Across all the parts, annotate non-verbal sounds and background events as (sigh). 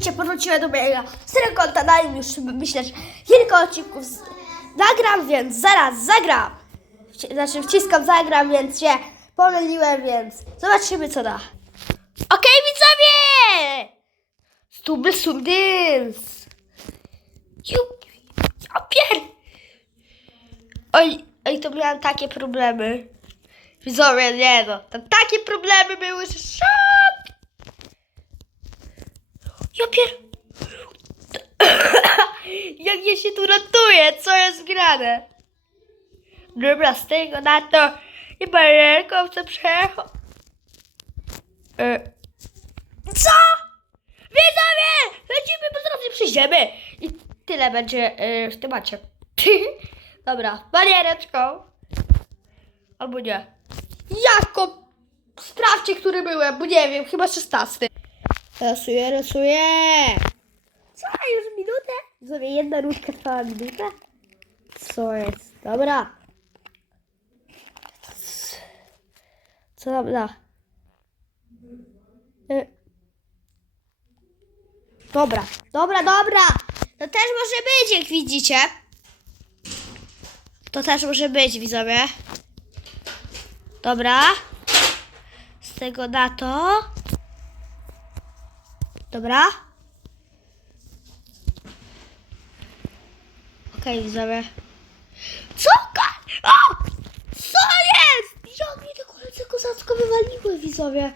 wbijcie, powróciłem do mojego konta, na już myślę, że kilka odcinków z... nagram, więc zaraz zagram. Wci- Znaczy wciskam zagram, więc się pomyliłem, więc zobaczymy co da. Okej widzowie! Stubl sumdys. Jup, ja pier... Oj, oj, to miałam takie problemy. Widzowie, nie no, to takie problemy były, że! Ja pier... (coughs) Jak ja się tu ratuję, co jest grane? Dobra, z tego na to i barierką chcę przejechać. E. Co? Widzowie! Lecimy, bo zaraz przyjdziemy. I tyle będzie e, w temacie. (laughs) Dobra, bariereczką. Albo nie. Jako? Sprawdźcie, który byłem, bo nie wiem, chyba 16. Rysuję, rysuję. Co, już minutę? Sobie jedna różka trwała minutę? Co jest? Dobra. Co nam da? Y. Dobra, dobra, dobra. To też może być, jak widzicie. To też może być, widzowie. Dobra. Z tego na to. Dobra. Okej, widzowie. Co? O! Co jest? Jak mi te kolce kozacko wywaliły, widzowie?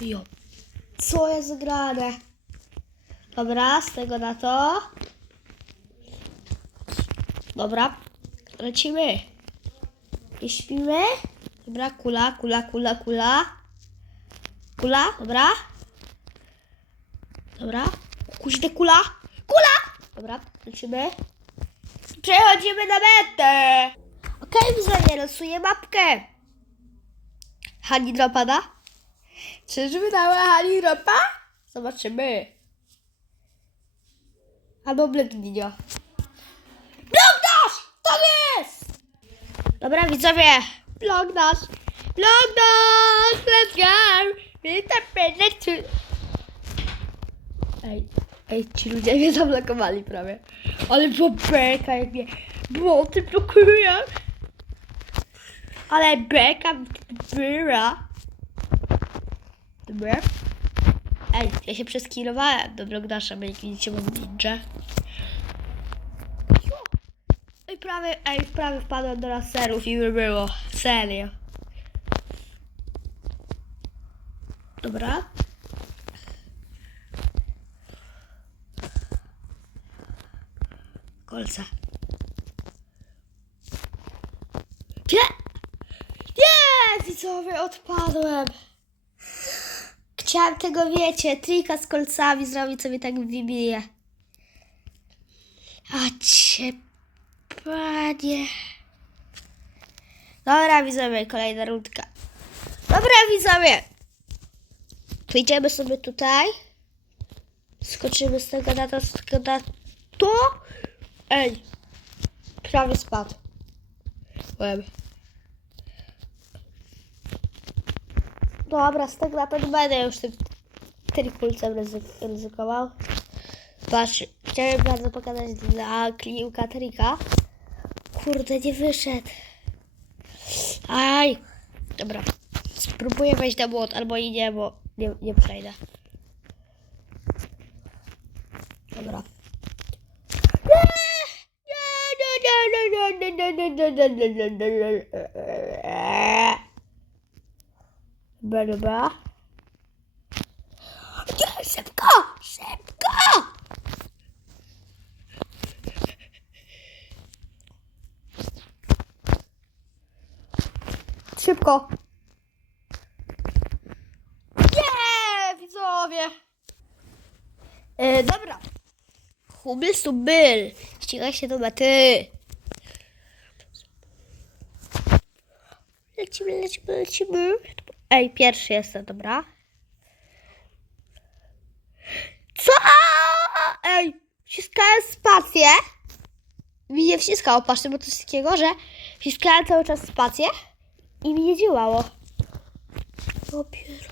Jo. Co jest grane? Dobra, z tego na to. Dobra, lecimy. I śpimy. Dobra, kula, kula, kula, kula. Kula, dobra. Dobra. Kuźne kula. Kula! Dobra, lecimy. Przechodzimy na metę. Okej, widzowie, losuję mapkę. Hani dropada? Czyżby dała Hani dropa? Zobaczymy. Albo Bledninio. Blogdasz! To jest! Dobra, widzowie. Blogdasz. Blogdasz! Let's go! Witam tu. Ej, ej, ci ludzie mnie zablokowali prawie. Ale było beka, jak mnie boty blokują. Ale beka była. Dobra. Ej, ja się przeskilowałem do Blogdasza, bo jak widzicie mam ninja. Ej, prawie, ej, prawie wpadłem do laserów i by było. Serio. Dobra. Kolca. Nie! Nie! Widzowie, odpadłem. Chciałem tego, wiecie, trika z kolcami zrobić, mi tak wybije. A cię, panie. Dobra, widzowie, kolejna rundka. Dobra, widzowie. Pójdziemy sobie tutaj. Skoczymy z tego na to, z tego na to. Ej, prawie spadł. Łeb. Dobra, z tego na to nie będę już tym trikulcem ryzy- ryzykował. Patrz, chciałem bardzo pokazać dla kliłka trika. Kurde, nie wyszedł. Aj. Dobra. Spróbuję wejść na młot, albo i nie, bo nie, nie przejdę. Dobra. Dobra, dobra. Nie, szybko! Szybko! Szybko! Nie, widzowie! E, dobra. Hubyl subyl. Ściga się do mety. Lecimy, lecimy, lecimy. Ej, pierwszy jestem, dobra. Co? Ej, wciskałem spację. Mi nie wciskało, patrzcie, bo to jest takiego, że wciskałem cały czas spację i mi nie działało. O pier...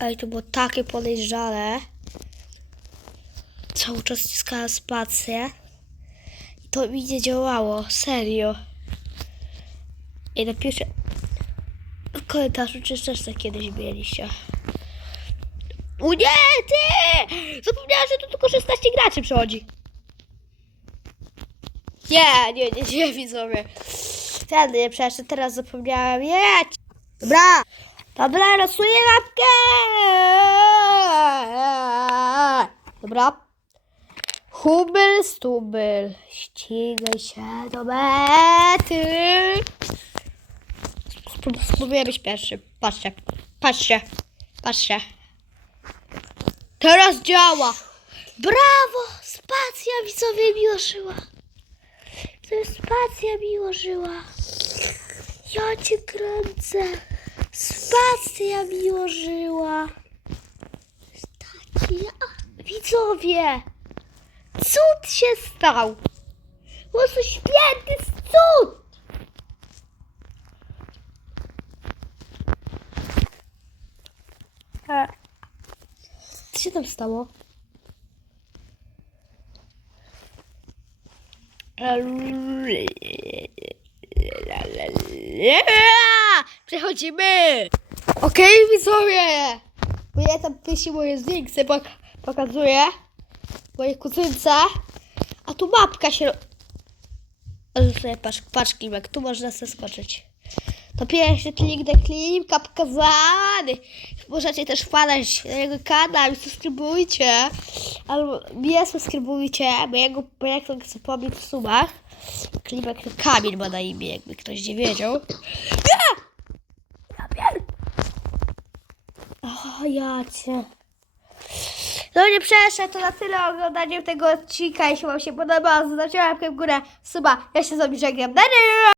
Ej, to było takie podejrzane. Cały czas ściskałem spację. I to mi nie działało, serio. I napiszę w komentarzu, czy też tak kiedyś mieliście. O nie, ty! Zapomniałem, że tu tylko 16 graczy przychodzi. Nie, nie, nie, nie, widzowie. Wtedy nie przeszedł, teraz zapomniałem. Jedź! Dobra! Dobra, losuję łapkę! Dobra. Hubel, stubel. Ścigaj się do mety. Spró- Spróbuję być pierwszy. Patrzcie, patrzcie, patrzcie. Teraz działa. Brawo! Spacja widzowie mi ożyła. To jest spacja mi ożyła. Ja cię kręcę. Spacja mi ożyła. Taki. Widzowie! Cud się stał! Po prostu święty cud! E, Co się tam stało? Przechodzimy! Okej, widzowie! Bo ja tam pieści moje zdjęcie pok- pokazuję. Mojej kuzynce. A tu mapka się... Ale sobie patrz, patrz Klimek, tu można sobie skoczyć. To pierwszy klik do Klimka pokazany. Możecie też wpadać na jego kanał i subskrybujcie. Albo mnie subskrybujcie, bo jego projekt chcę pobić w sumach. Klimek Kamil ma na imię, jakby ktoś nie wiedział. Nie! Ja pier... O, ja cię. No nie przeszedł, to na tyle oglądaniem tego odcinka. Jeśli wam się podobało, zostawcie łapkę w górę, suba. Ja się z wami żegnam. Na!